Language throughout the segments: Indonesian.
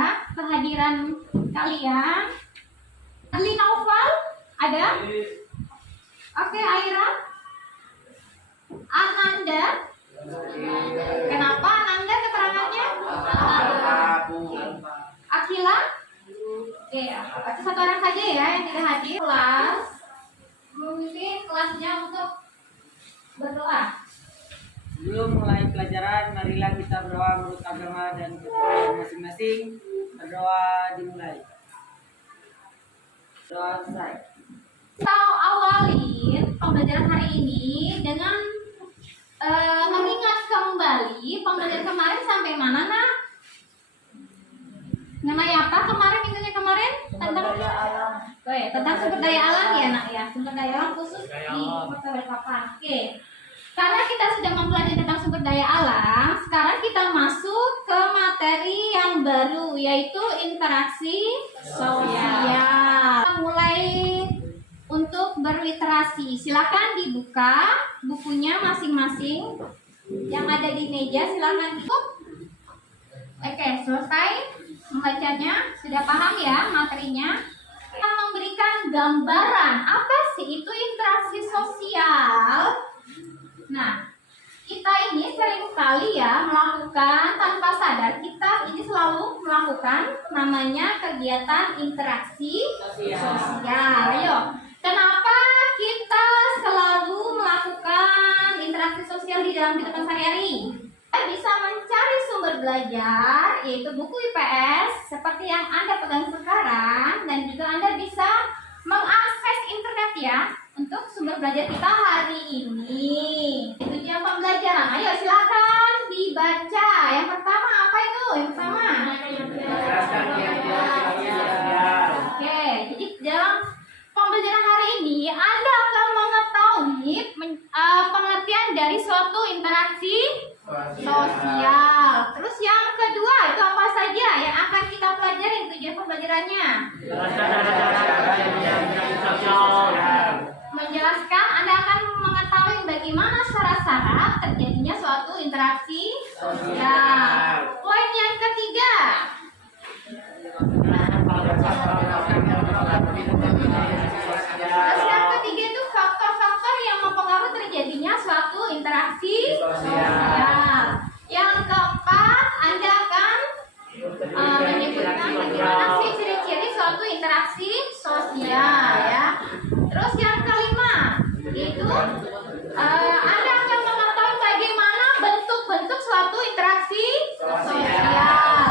ya kehadiran kalian. Ali Naufal ada? Oke, Aira. Ananda. Kenapa Ananda keterangannya? Akila. Oke, satu orang saja ya yang tidak hadir. Kelas memimpin kelasnya untuk berdoa. Sebelum mulai pelajaran, marilah kita berdoa menurut agama dan kepercayaan masing-masing. Berdoa dimulai. Doa selesai. Kita awalin pembelajaran hari ini dengan mengingat kembali pembelajaran kemarin sampai mana, nak? Mengenai apa kemarin, minggunya kemarin? Tentang alam. tentang sumber daya alam ya, nak ya. Sumber daya alam khusus di Kota Balikpapan. Oke. Karena kita sudah mempelajari tentang sumber daya alam, sekarang kita masuk ke materi yang baru, yaitu interaksi sosial. Kita mulai untuk berliterasi. Silakan dibuka bukunya masing-masing yang ada di meja. Silakan tutup. Oke, selesai membacanya. Sudah paham ya materinya? Kita memberikan gambaran apa sih itu interaksi sosial. Nah, kita ini sering kali ya melakukan tanpa sadar, kita ini selalu melakukan namanya kegiatan interaksi sosial. Ayo, kenapa kita selalu melakukan interaksi sosial di dalam kehidupan sehari-hari? Kita bisa mencari sumber belajar, yaitu buku IPS seperti yang Anda pegang sekarang, dan juga Anda bisa mengakses internet ya untuk sumber belajar kita hari ini. Itu jam pembelajaran. Ayo silakan dibaca. Yang pertama apa itu? Yang pertama. Oke, jadi dalam pembelajaran hari ini Anda akan mengetahui pengertian dari suatu interaksi sosial. Terus yang kedua itu apa saja yang akan kita pelajari tujuan pembelajarannya? Menjelaskan, Anda akan mengetahui bagaimana syarat-syarat terjadinya suatu interaksi sosial. Poin yang ketiga. Terus yang ketiga itu faktor-faktor yang mempengaruhi terjadinya suatu interaksi sosial. Yang keempat, Anda akan menyebutkan bagaimana sih ciri-ciri suatu interaksi sosial ya. Terus yang kelima itu Anda akan mengetahui bagaimana bentuk-bentuk suatu interaksi sosial.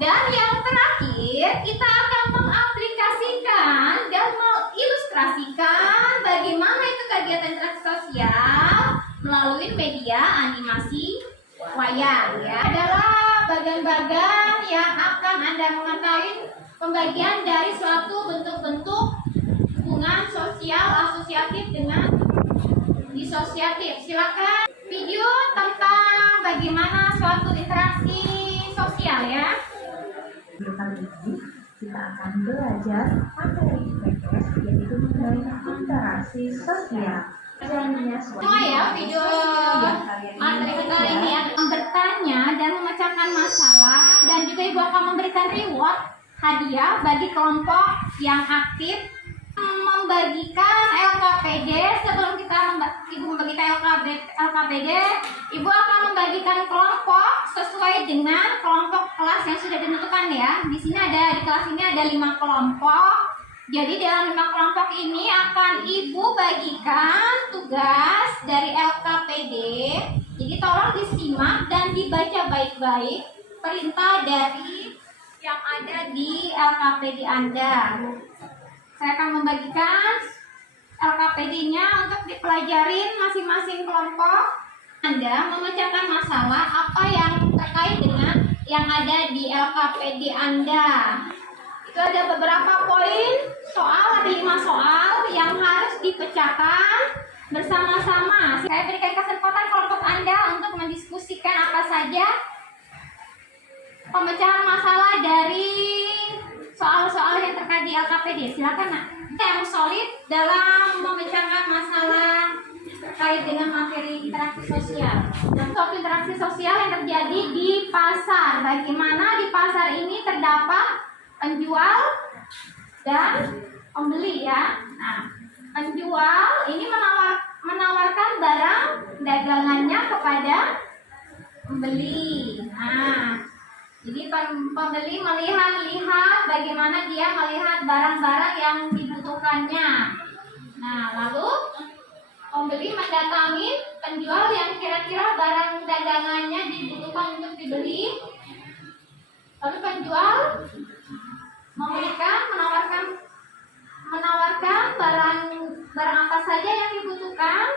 Dan yang terakhir kita akan mengaplikasikan dan mengilustrasikan bagaimana itu kegiatan interaksi sosial melalui media animasi wayang ya. Adalah bagian-bagian yang akan Anda mengetahui pembagian dari suatu bentuk-bentuk hubungan sosial asosiatif dengan disosiatif. Silakan video tentang bagaimana suatu interaksi sosial ya. Kali ini kita akan belajar materi IPS yaitu mengenai interaksi sosial. Semua ya video materi kita ini akan bertanya dan memecahkan masalah, dan juga Ibu akan memberikan reward hadiah bagi kelompok yang aktif membagikan LKPD. Sebelum Ibu membagikan LKPD, Ibu akan membagikan kelompok sesuai dengan kelompok kelas yang sudah ditentukan ya. Di kelas ini ada 5 kelompok. Jadi dalam 5 kelompok ini akan Ibu bagikan tugas dari LKPD. Jadi tolong disimak dan dibaca baik-baik perintah dari yang ada di LKPD Anda. Saya akan membagikan LKPD-nya untuk dipelajarin masing-masing kelompok. Anda memecahkan masalah apa yang terkait dengan yang ada di LKPD Anda. Itu ada beberapa poin soal, ada 5 soal yang harus dipecahkan bersama-sama. Saya berikan kesempatan kelompok Anda untuk mendiskusikan apa saja pemecahan masalah dari soal-soal yang terkait di LKPD. Silakan nak. Yang solid dalam memecahkan masalah terkait dengan materi interaksi sosial. Nah, suatu interaksi sosial yang terjadi di pasar. Bagaimana di pasar ini terjadi terdapat penjual dan pembeli ya. Nah, penjual ini menawarkan barang dagangannya kepada pembeli. Nah, jadi pembeli melihat bagaimana dia melihat barang-barang yang dibutuhkannya. Nah, lalu pembeli mendatangi penjual yang kira-kira barang dagangannya dibutuhkan untuk dibeli. Lalu penjual menawarkan barang apa saja yang dibutuhkan.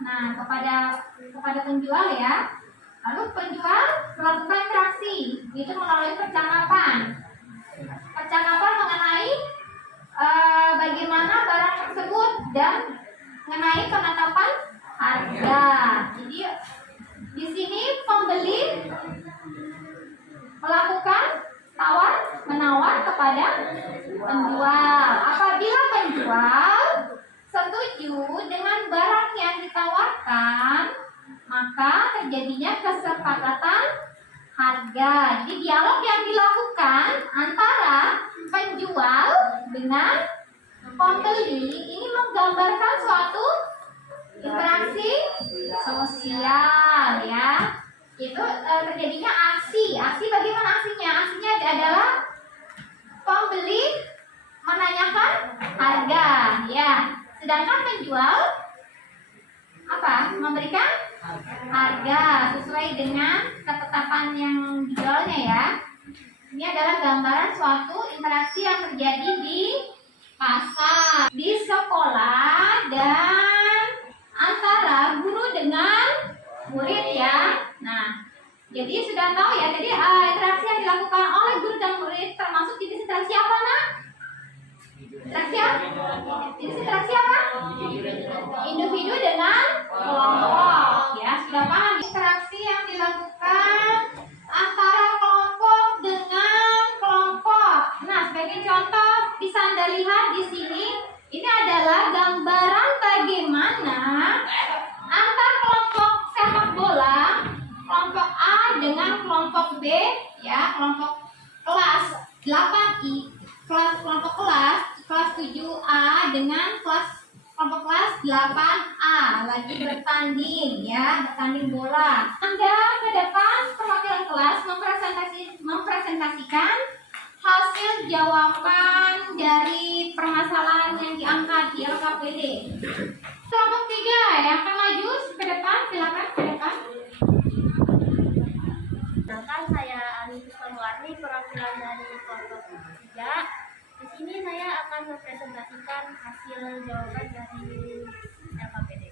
Nah, kepada penjual ya. Lalu penjual melakukan interaksi, itu melalui percakapan mengenai bagaimana barang tersebut dan mengenai penetapan harga. Jadi di sini pembeli melakukan tawar-menawar kepada penjual. Apabila penjual setuju dengan barang yang ditawarkan, maka terjadinya kesepakatan harga. Jadi dialog yang dilakukan antara penjual dengan pembeli ini menggambarkan suatu interaksi sosial ya. Itu terjadinya aksi. Bagaimana aksinya? Aksinya adalah pembeli menanyakan harga ya. Sedangkan penjual memberikan harga sesuai dengan ketetapan yang dijualnya ya. Ini adalah gambaran suatu interaksi yang terjadi di pasar, di sekolah, dan antara guru dengan murid ya. Nah, jadi sudah tahu ya tadi interaksi yang dilakukan oleh guru dan murid termasuk jenis interaksi apa nak? Jenis interaksi apa? Individu dengan kelompok ya. Sudah paham interaksi yang dilakukan antara kelompok dengan kelompok. Nah, sebagai contoh bisa Anda lihat di sini, ini adalah gambaran bagaimana antar kelompok sepak bola, kelompok A dengan kelompok B ya, kelompok kelas 8I, kelompok kelas 7A dengan kelompok kelas 8A lagi bertanding ya, bertanding bola. Anda ke depan perwakilan kelas mempresentasikan hasil jawaban dari permasalahan yang diangkat di LKPD. Kelompok 3 yang akan maju ke depan, silakan ke depan. Sedangkan saya Ani Puspawarni, perwakilan dari kelompok 3. Di sini saya akan mempresentasikan hasil jawaban dari LKPD.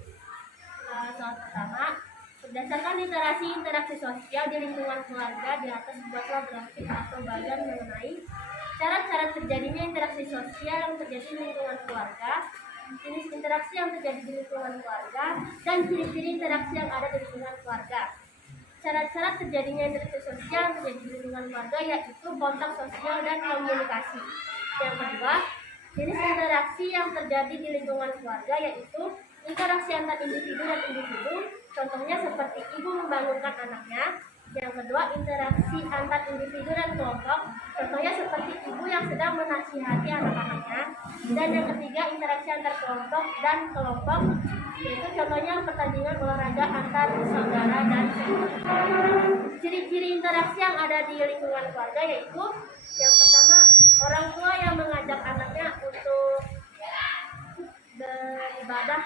Soal pertama, berdasarkan interaksi sosial di lingkungan keluarga, di atas buatlah grafik atau bagan mengenai cara-cara terjadinya interaksi sosial yang terjadi di lingkungan keluarga, jenis interaksi yang terjadi di lingkungan keluarga, dan ciri-ciri interaksi yang ada di lingkungan keluarga. Cara-cara terjadinya interaksi sosial yang terjadi di lingkungan keluarga yaitu kontak sosial dan komunikasi. Yang kedua, jenis interaksi yang terjadi di lingkungan keluarga yaitu interaksi antar individu dan individu, contohnya seperti ibu membangunkan anaknya. Yang kedua, interaksi antar individu dan kelompok, contohnya seperti ibu yang sedang menasihati anak-anaknya. Dan yang ketiga, interaksi antar kelompok dan kelompok, yaitu contohnya pertandingan olahraga antar saudara dan saudara. Ciri-ciri interaksi yang ada di lingkungan keluarga yaitu yang pertama, orang tua yang mengajak anaknya untuk beribadah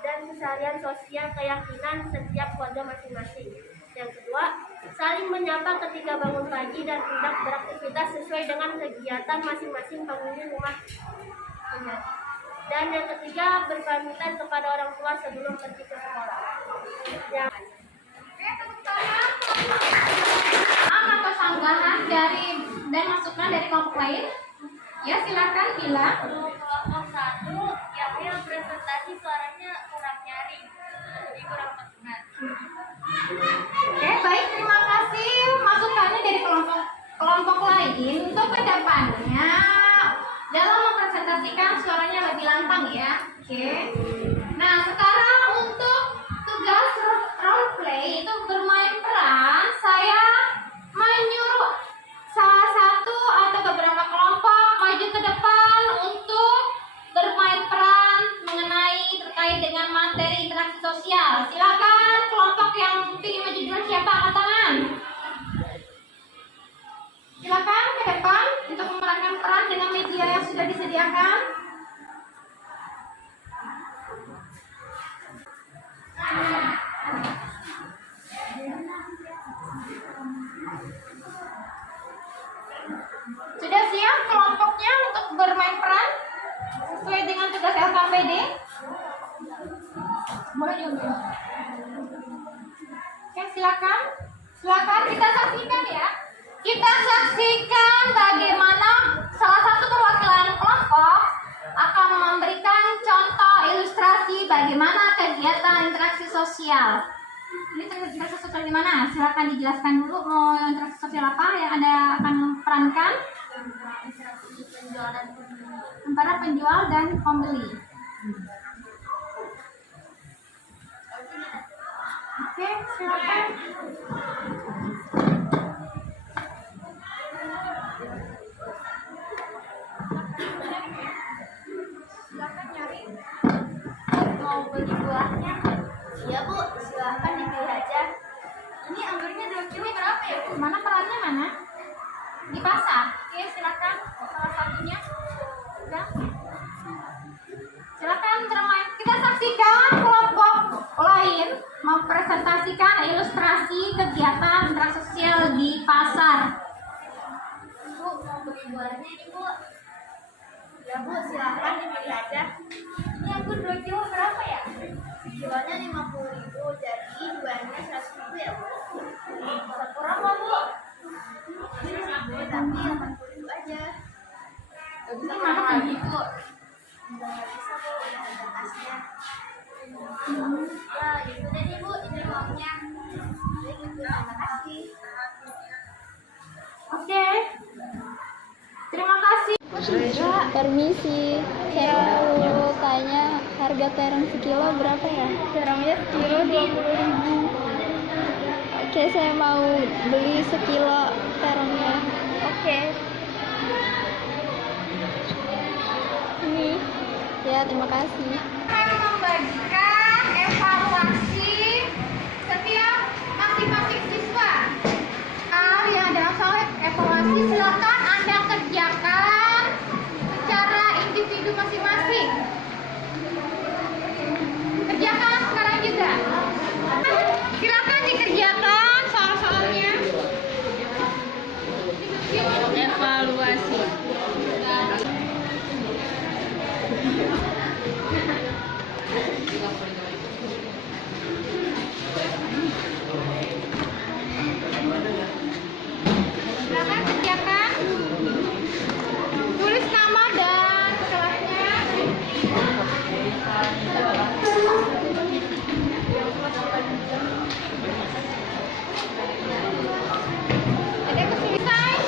dan keseharian sosial keyakinan setiap keluarga masing-masing. Yang kedua, saling menyapa ketika bangun pagi dan hendak beraktivitas sesuai dengan kegiatan masing-masing penghuni rumah. Dan yang ketiga, berpamitan kepada orang tua sebelum pergi ke sekolah. Atau sanggahan dari dan masukan dari kelompok lain? Ya, silakan Bila. Kelompok 1 yang presentasi suaranya kurang nyaring, jadi kurang terdengar. Oke, baik, terima kasih masukannya dari kelompok lain. Untuk kedepannya dalam mempresentasikan suaranya lebih lantang ya. Oke. Nah, sekarang untuk tugas role play itu bermain peran, saya disediakan. Sudah siap kelompoknya untuk bermain peran sesuai dengan tugas LKPD? Boleh juga. Oke, silakan. Silakan kita saksikan ya. Kita saksikan bagaimana salah satu perwakilan kelompok akan memberikan contoh ilustrasi bagaimana kegiatan interaksi sosial. Ini interaksi sosial di mana? Silakan dijelaskan dulu mau interaksi sosial apa yang Anda akan perankan antara penjual dan pembeli. Oke, silakan. Silakan nyari. Mau beli buahnya? Iya Bu, silahkan dipilih aja. Ini anggurnya 2 kilo berapa ya Bu? Mana perannya mana? Di pasar. Oke, silakan salah satunya. Sudah. Silakan bermain. Kita saksikan kelompok lain mempresentasikan ilustrasi kegiatan interaksi sosial di pasar. Bu, mau beli buahnya ini Bu. Ya Bu, silahkan dipilih aja. Ini anggur 2 kilo berapa ya? Kilonya 50.000, jadi buahnya 100.000 ya Bu. Bisa kurang nggak Bu? Tapi 80.000 aja. Gak bisa kurang lagi Bu. Nggak bisa Bu, udah ada tasnya. Ya, itu deh nih Bu, ini uangnya. Jadi gitu, terima kasih. Oke. Terima kasih. Permisi, saya mau tanya harga terong sekilo berapa ya? Terongnya sekilo 20.000. Oke, saya mau beli sekilo terongnya. Oke. Ini, ya terima kasih. Akan membagikan evaluasi setiap masing-masing siswa. Kalau yang ada masalah evaluasi silakan Anda kerjakan secara individu masing-masing. Kerjakan sekarang juga. Silakan dikerjakan soal-soalnya. Evaluasi. Silakan kerjakan. Tulis nama dan kelasnya. Ada kesulitan?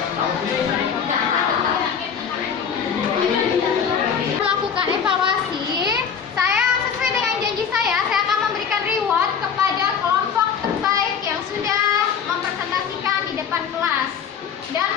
Melakukan evaluasi, saya sesuai dengan janji saya akan memberikan reward kepada kelompok terbaik yang sudah mempresentasikan di depan kelas dan